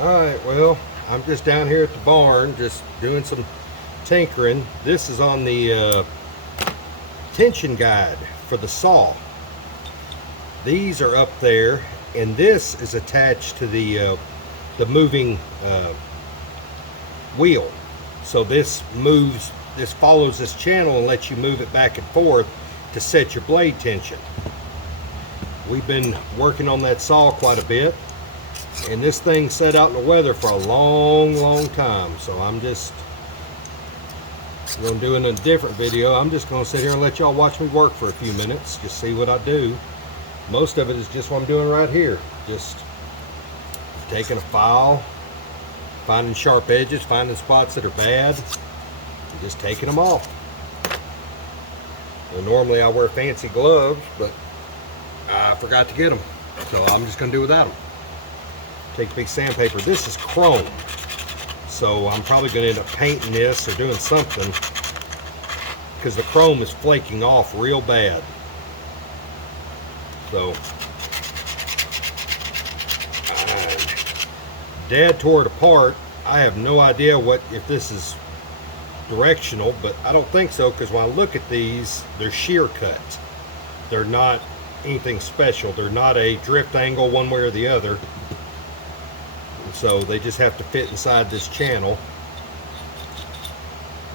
Alright, well, I'm just down here at the barn just doing some tinkering. This is on the tension guide for the saw. These are up there, and this is attached to the moving wheel. So this moves, this follows this channel and lets you move it back and forth to set your blade tension. We've been working on that saw quite a bit, and this thing sat out in the weather for a long time. So I'm just going to do in a different video. I'm just going to sit here and let y'all watch me work for a few minutes, just see what I do. Most of it is just what I'm doing right here, just taking a file, finding sharp edges, finding spots that are bad, and just taking them off. Well, normally I wear fancy gloves, but I forgot to get them, so I'm just going to do without them. Take a piece of sandpaper. This is chrome, so I'm probably going to end up painting this or doing something, because the chrome is flaking off real bad. So Dad tore it apart. I have no idea if this is directional, but I don't think so, because when I look at these, they're shear cuts. They're not anything special. They're not a drift angle one way or the other. And so they just have to fit inside this channel.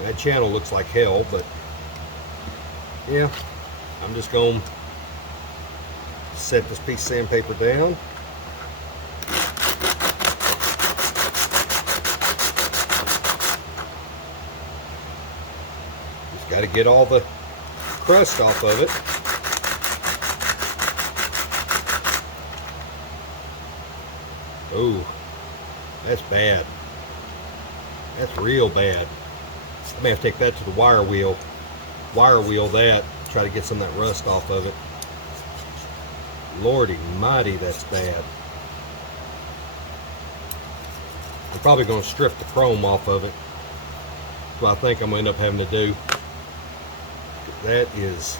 That channel looks like hell, but yeah, I'm just going to set this piece of sandpaper down. Just got to get all the crust off of it. Oh, that's bad. That's real bad. I may have to take that to the wire wheel that, try to get some of that rust off of it. Lordy mighty, that's bad. I'm probably going to strip the chrome off of it. That's what I think I'm going to end up having to do. That is,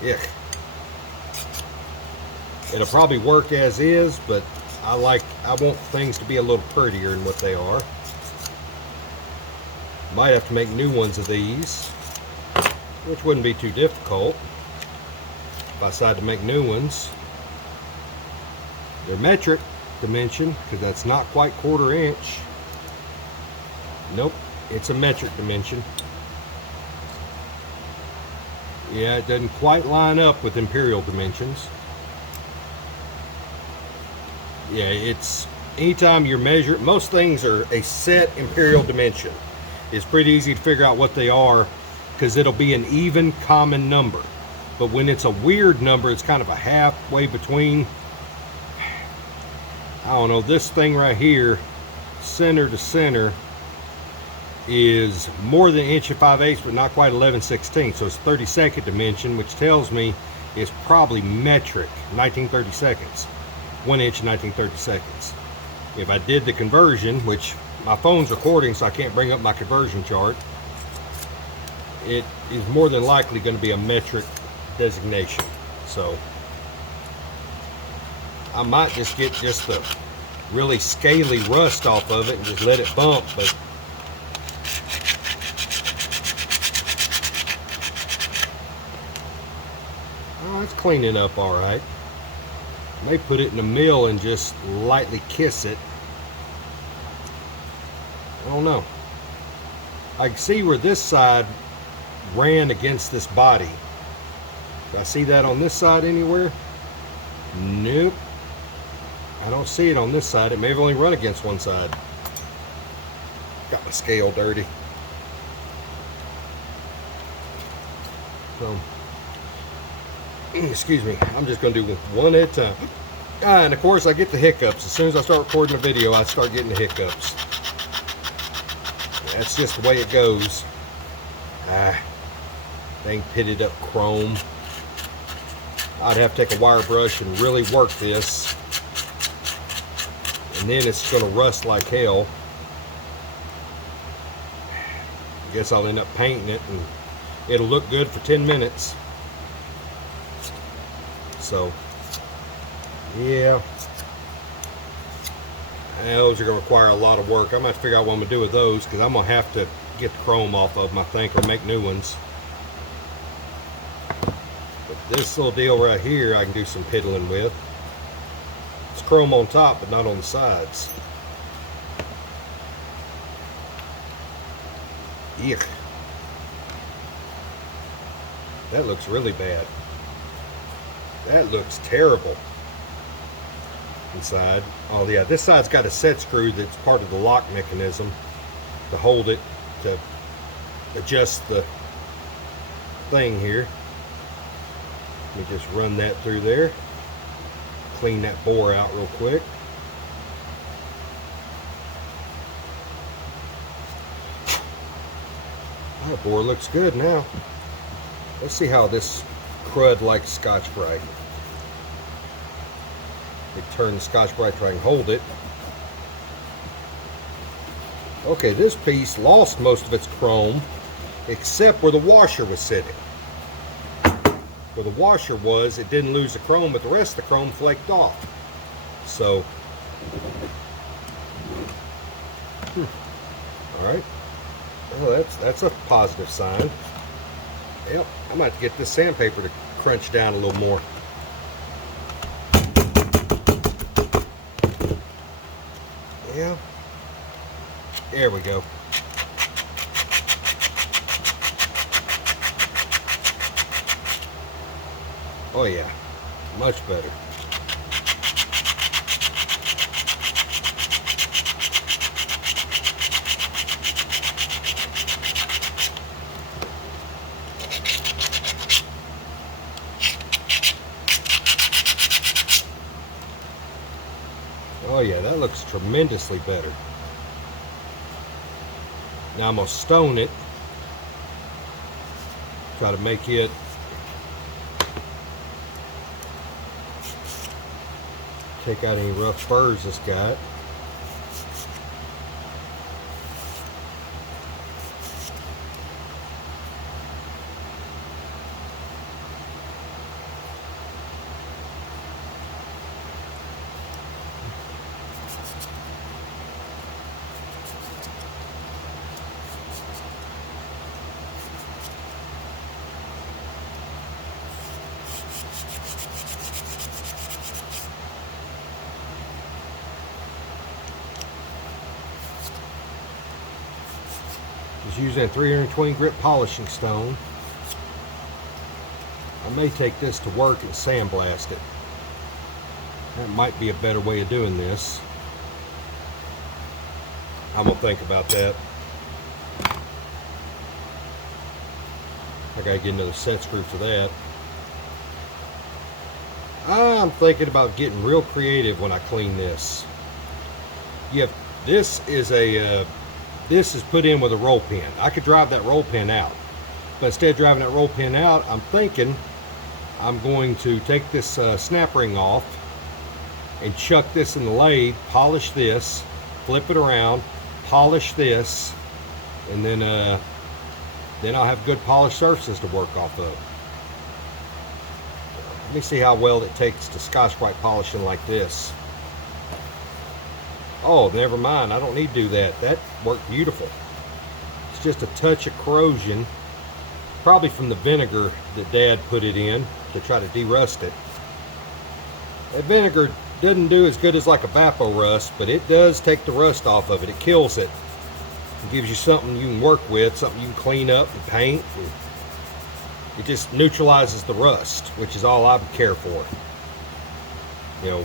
yuck. It'll probably work as is, but I want things to be a little prettier than what they are. Might have to make new ones of these, which wouldn't be too difficult if I decide to make new ones. They're metric dimension, because that's not quite 1/4 inch. Nope, it's a metric dimension. Yeah, it doesn't quite line up with imperial dimensions. Yeah, it's anytime you're measuring, most things are a set imperial dimension. It's pretty easy to figure out what they are, because it'll be an even common number. But when it's a weird number, it's kind of a halfway between, I don't know, this thing right here, center to center, is more than 1 inch and 5/8, but not quite 11/16. So it's 32nd dimension, which tells me it's probably metric, 19/32. 1 inch and 19/32. If I did the conversion, which my phone's recording, so I can't bring up my conversion chart, it is more than likely going to be a metric designation. So I might just get just the really scaly rust off of it and just let it bump, but oh, it's cleaning up all right. I may put it in the mill and just lightly kiss it. I don't know. I can see where this side ran against this body. Do I see that on this side anywhere? Nope. I don't see it on this side. It may have only run against one side. Got my scale dirty. So, excuse me, I'm just going to do one at a time. And of course I get the hiccups. As soon as I start recording a video, I start getting the hiccups. That's just the way it goes. Dang pitted up chrome. I'd have to take a wire brush and really work this. And then it's going to rust like hell. I guess I'll end up painting it and it'll look good for 10 minutes. So, yeah. And those are going to require a lot of work. I'm going to have to figure out what I'm going to do with those, because I'm going to have to get the chrome off of them, I think, or make new ones. But this little deal right here I can do some piddling with. It's chrome on top, but not on the sides. Yuck. That looks really bad. That looks terrible. Inside. Oh yeah, this side's got a set screw that's part of the lock mechanism to hold it, to adjust the thing here. Let me just run that through there. Clean that bore out real quick. That bore looks good now. Let's see how this crud like Scotch-Brite. Turn the Scotch-Brite so I can hold it. Okay, this piece lost most of its chrome except where the washer was sitting. Where the washer was, it didn't lose the chrome, but the rest of the chrome flaked off. So, alright. Well, that's a positive sign. Yep, I might have to get this sandpaper to crunch down a little more. Yeah. There we go. Oh yeah, much better. Oh yeah, that looks tremendously better. Now I'm going to stone it. Try to make it take out any rough spurs it's got. Just using a 320 grit polishing stone. I may take this to work and sandblast it. That might be a better way of doing this. I'm gonna think about that. I gotta get another set screw for that. I'm thinking about getting real creative when I clean this. This is put in with a roll pin. I could drive that roll pin out, but instead of driving that roll pin out, I'm thinking I'm going to take this snap ring off and chuck this in the lathe, polish this, flip it around, polish this, and then I'll have good polished surfaces to work off of. Let me see how well it takes to Scotch-Brite polishing like this. Oh, never mind. I don't need to do that. That worked beautiful. It's just a touch of corrosion, probably from the vinegar that Dad put it in to try to de-rust it. That vinegar doesn't do as good as like a Vapo-Rust, but it does take the rust off of it. It kills it. It gives you something you can work with, something you can clean up and paint. And it just neutralizes the rust, which is all I would care for. You know,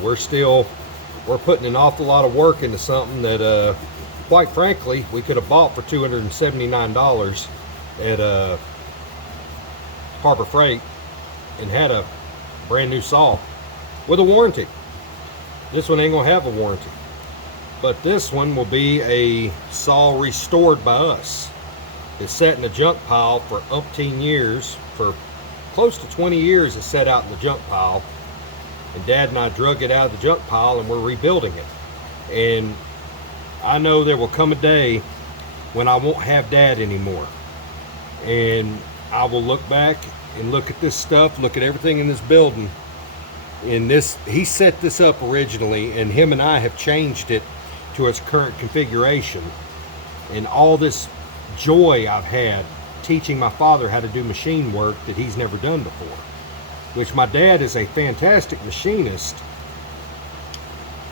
we're putting an awful lot of work into something that, quite frankly, we could have bought for $279 at Harbor Freight and had a brand new saw with a warranty. This one ain't gonna have a warranty, but this one will be a saw restored by us. It's sat in a junk pile for umpteen years. For close to 20 years it's sat out in the junk pile, and Dad and I drug it out of the junk pile and we're rebuilding it. And I know there will come a day when I won't have Dad anymore, and I will look back and look at this stuff, look at everything in this building. And he set this up originally, and him and I have changed it to its current configuration. And all this joy I've had teaching my father how to do machine work that he's never done before. Which my dad is a fantastic machinist.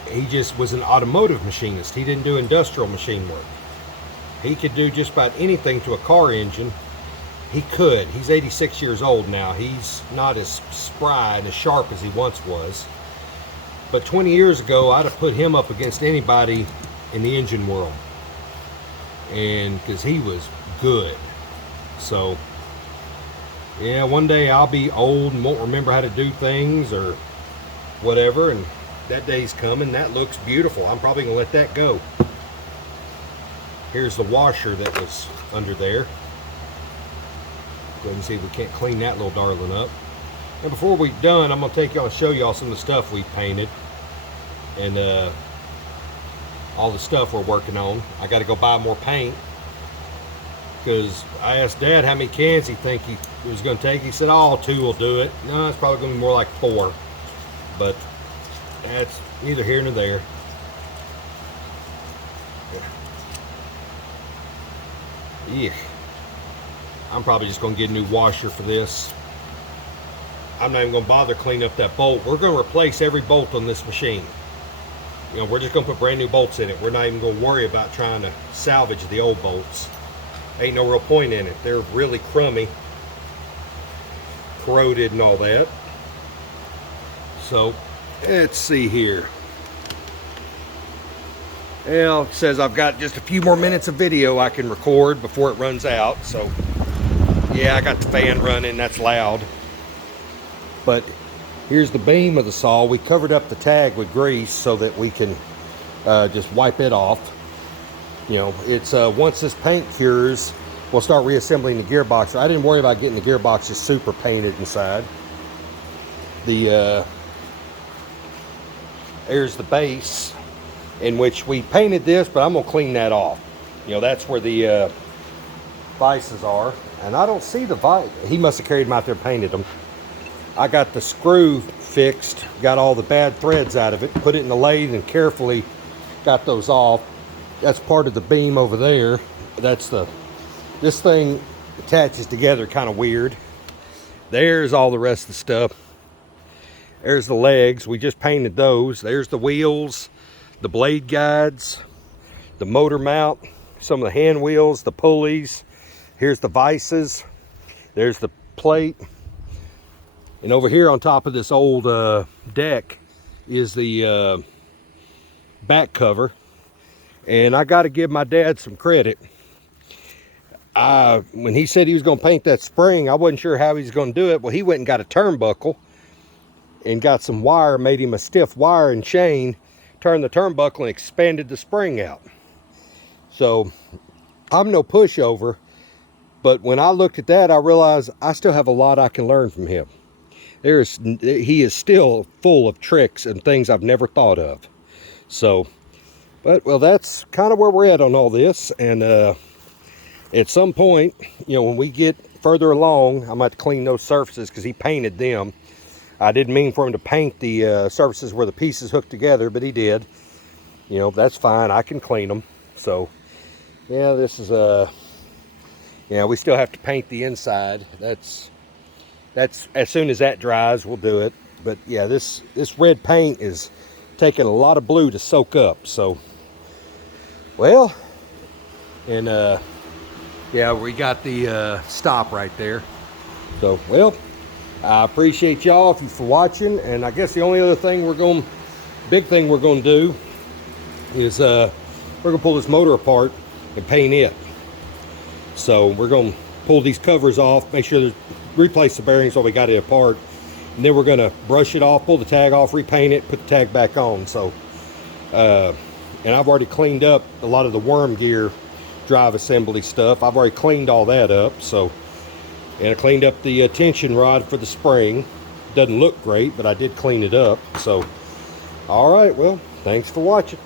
He just was an automotive machinist. He didn't do industrial machine work. He could do just about anything to a car engine. He could. He's 86 years old now. He's not as spry and as sharp as he once was. But 20 years ago, I'd have put him up against anybody in the engine world. And because he was good. So, yeah, one day I'll be old and won't remember how to do things or whatever. And that day's coming. That looks beautiful. I'm probably going to let that go. Here's the washer that was under there. Go ahead and see if we can't clean that little darling up. And before we're done, I'm going to take y'all and show y'all some of the stuff we painted. And all the stuff we're working on. I got to go buy more paint. Because I asked Dad how many cans he think he was going to take. He said, oh, 2 will do it. No, it's probably going to be more like 4. But that's neither here nor there. Yeah. I'm probably just going to get a new washer for this. I'm not even going to bother cleaning up that bolt. We're going to replace every bolt on this machine. You know, we're just going to put brand new bolts in it. We're not even going to worry about trying to salvage the old bolts. Ain't no real point in it. They're really crummy, corroded and all that. So let's see here. Well, it says I've got just a few more minutes of video I can record before it runs out. So yeah, I got the fan running. That's loud. But here's the beam of the saw. We covered up the tag with grease so that we can just wipe it off. You know, it's once this paint cures, we'll start reassembling the gearbox. I didn't worry about getting the gearbox just super painted inside. There's the base, in which we painted this, but I'm gonna clean that off. You know, that's where the vices are, and I don't see the vice. He must have carried them out there and painted them. I got the screw fixed, got all the bad threads out of it, put it in the lathe, and carefully got those off. That's part of the beam over there. This thing attaches together kind of weird. There's all the rest of the stuff. There's the legs. We just painted those. There's the wheels, the blade guides, the motor mount, some of the hand wheels, the pulleys. Here's the vices. There's the plate. And over here on top of this old deck is the back cover. And I got to give my dad some credit. When he said he was going to paint that spring, I wasn't sure how he was going to do it. Well, he went and got a turnbuckle and got some wire, made him a stiff wire and chain, turned the turnbuckle and expanded the spring out. So I'm no pushover, but when I looked at that, I realized I still have a lot I can learn from him. He is still full of tricks and things I've never thought of. So, but well, that's kind of where we're at on all this. And at some point, you know, when we get further along, I'm going to have to clean those surfaces because he painted them. I didn't mean for him to paint the surfaces where the pieces hooked together, but he did. You know, that's fine. I can clean them. So, yeah, this is yeah, we still have to paint the inside. That's as soon as that dries, we'll do it. But yeah, this red paint is taking a lot of blue to soak up. So, well, and yeah, we got the stop right there. So, well, I appreciate y'all for watching. And I guess the only other thing big thing we're going to do is we're going to pull this motor apart and paint it. So we're going to pull these covers off, make sure replace the bearings while we got it apart, and then we're going to brush it off, pull the tag off, repaint it, put the tag back on. So and I've already cleaned up a lot of the worm gear drive assembly stuff. I've already cleaned all that up. So, and I cleaned up the tension rod for the spring. Doesn't look great, but I did clean it up. So all right, well, thanks for watching.